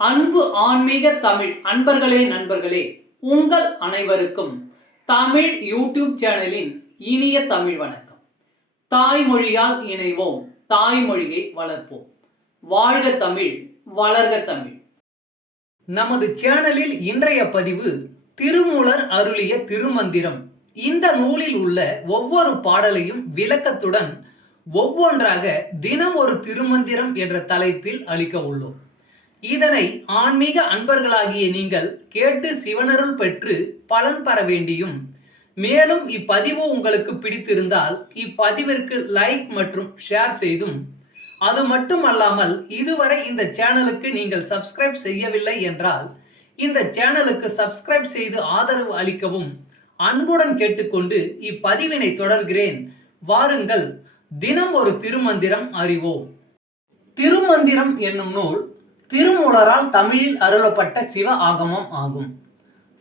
அன்பு ஆன்மீக தமிழ் அன்பர்களே நண்பர்களே, உங்கள் அனைவருக்கும் தமிழ் யூடியூப் சேனலின் இனிய தமிழ் வணக்கம். தாய்மொழியால் இணைவோம், தாய்மொழியை வளர்ப்போம். வாழ்க தமிழ், வளர்க தமிழ். நமது சேனலில் இன்றைய பதிவு திருமூலர் அருளிய திருமந்திரம். இந்த நூலில் உள்ள ஒவ்வொரு பாடலையும் விளக்கத்துடன் ஒவ்வொன்றாக தினம் ஒரு திருமந்திரம் என்ற தலைப்பில் அளிக்க உள்ளோம். இதனை ஆன்மீக அன்பர்களாகிய நீங்கள் கேட்டு சிவனருள் பெற்று பலன் பெற வேண்டியும், மேலும் இப்பதிவு உங்களுக்கு பிடித்திருந்தால் இப்பதிவிற்கு லைக் மற்றும் ஷேர் செய்தும், அது மட்டுமல்லாமல் இதுவரை இந்த சேனலுக்கு நீங்கள் சப்ஸ்கிரைப் செய்யவில்லை என்றால் இந்த சேனலுக்கு சப்ஸ்கிரைப் செய்து ஆதரவு அளிக்கவும் அன்புடன் கேட்டுக்கொண்டு இப்பதிவினை தொடர்கிறேன். வாருங்கள், தினம் ஒரு திருமந்திரம் அறிவோம். திருமந்திரம் என்னும் நூல் திருமூலரால் தமிழில் அருளப்பட்ட சிவ ஆகமம் ஆகும்.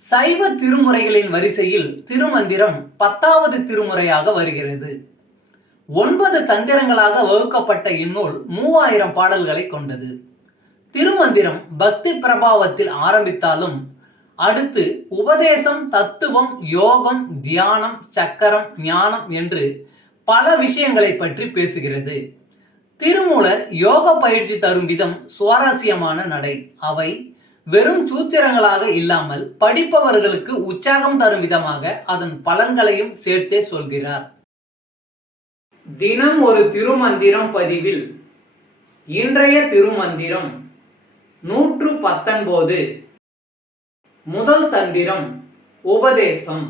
சைவ திருமுறைகளின் வரிசையில் திருமந்திரம் 10வது திருமுறையாக வருகிறது. 9 தந்திரங்களாக வகுக்கப்பட்ட இந்நூல் 3000 பாடல்களை கொண்டது. திருமந்திரம் பக்தி பிரபாவத்தில் ஆரம்பித்தாலும் அடுத்து உபதேசம், தத்துவம், யோகம், தியானம், சக்கரம், ஞானம் என்று பல விஷயங்களை பற்றி பேசுகிறது. திருமூலர் யோக பயிற்சி தரும் விதம் சுவாரஸ்யமான நடை. அவை வெறும் சூத்திரங்களாக இல்லாமல் படிப்பவர்களுக்கு உற்சாகம் தரும் விதமாக அதன் பலன்களையும் சேர்த்தே சொல்கிறார். தினம் ஒரு திருமந்திரம் பதிவில் இன்றைய திருமந்திரம் 119. முதல் தந்திரம் உபதேசம்.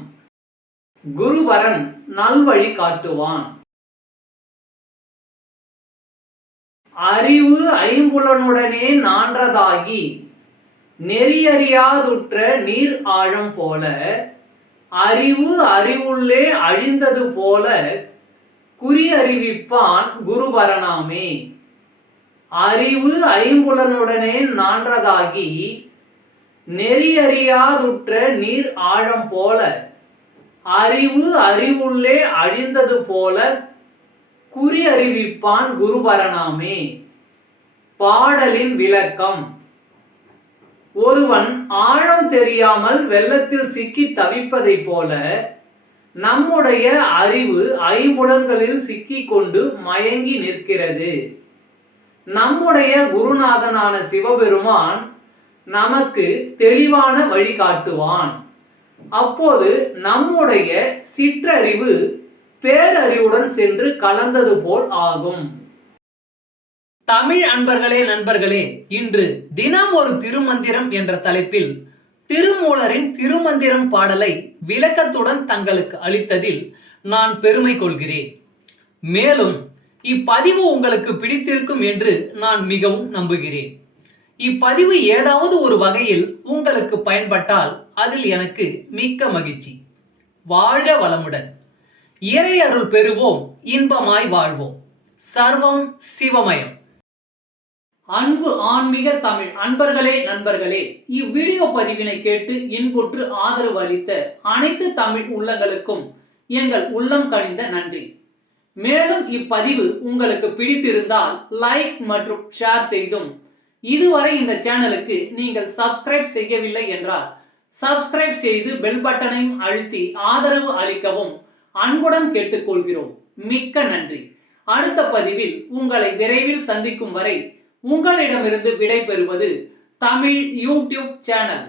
குருவரன் நல்வழி காட்டுவான். அறிவு ஐம்புலனுடனே நான்றதாகி நெறியறியாதுற்ற நீர் ஆழம் போல, அறிவு அறிவுள்ளே அழிந்தது போல குறி அறிவிப்பான் குருபரனாமே. அறிவு ஐம்புலனுடனே நான்றதாகி நெறியறியாதுற்ற நீர் ஆழம் போல, அறிவு அறிவுள்ளே அழிந்தது போல குறி அறிவிப்பான் குருபரனாமே. பாடலின் விளக்கம். ஒருவன் ஆழம் தெரியாமல் வெள்ளத்தில் சிக்கி தவிப்பதை போல நம்முடைய அறிவு ஐம்புலன்களில் சிக்கி கொண்டு மயங்கி நிற்கிறது. நம்முடைய குருநாதனான சிவபெருமான் நமக்கு தெளிவான வழிகாட்டுவான். அப்போது நம்முடைய சிற்றறிவு பேரறிவுடன் சென்று கலந்தது போல் ஆகும். தமிழ் அன்பர்களே நண்பர்களே, இன்று தினம் ஒரு திருமந்திரம் என்ற தலைப்பில் திருமூலரின் திருமந்திரம் பாடலை விளக்கத்துடன் தங்களுக்கு அளித்ததில் நான் பெருமை கொள்கிறேன். மேலும் இப்பதிவு உங்களுக்கு பிடித்திருக்கும் என்று நான் மிகவும் நம்புகிறேன். இப்பதிவு ஏதாவது ஒரு வகையில் உங்களுக்கு பயன்பட்டால் அதில் எனக்கு மிக்க மகிழ்ச்சி. வாழ்க வளமுடன். இறை அருள் பெறுவோம், இன்பமாய் வாழ்வோம். சர்வம் சிவமயம். அன்பு ஆன்மீக தமிழ் அன்பர்களே நண்பர்களே, இவ்வீடியோ பதிவினை கேட்டு இன்புற்று ஆதரவு அளித்த அனைத்து தமிழ் உள்ளங்களுக்கும் எங்கள் உள்ளம் கனிந்த நன்றி. மேலும் இப்பதிவு உங்களுக்கு பிடித்திருந்தால் லைக் மற்றும் ஷேர் செய்தும், இதுவரை இந்த சேனலுக்கு நீங்கள் சப்ஸ்கிரைப் செய்யவில்லை என்றால் சப்ஸ்கிரைப் செய்து பெல் பட்டனையும் அழுத்தி ஆதரவு அளிக்கவும் அன்புடன் கேட்டுக்கொள்கிறோம். மிக்க நன்றி. அடுத்த பதிவில் உங்களை விரைவில் சந்திக்கும் வரை உங்களிடமிருந்து விடை பெறுவது தமிழ் யூடியூப் சேனல்.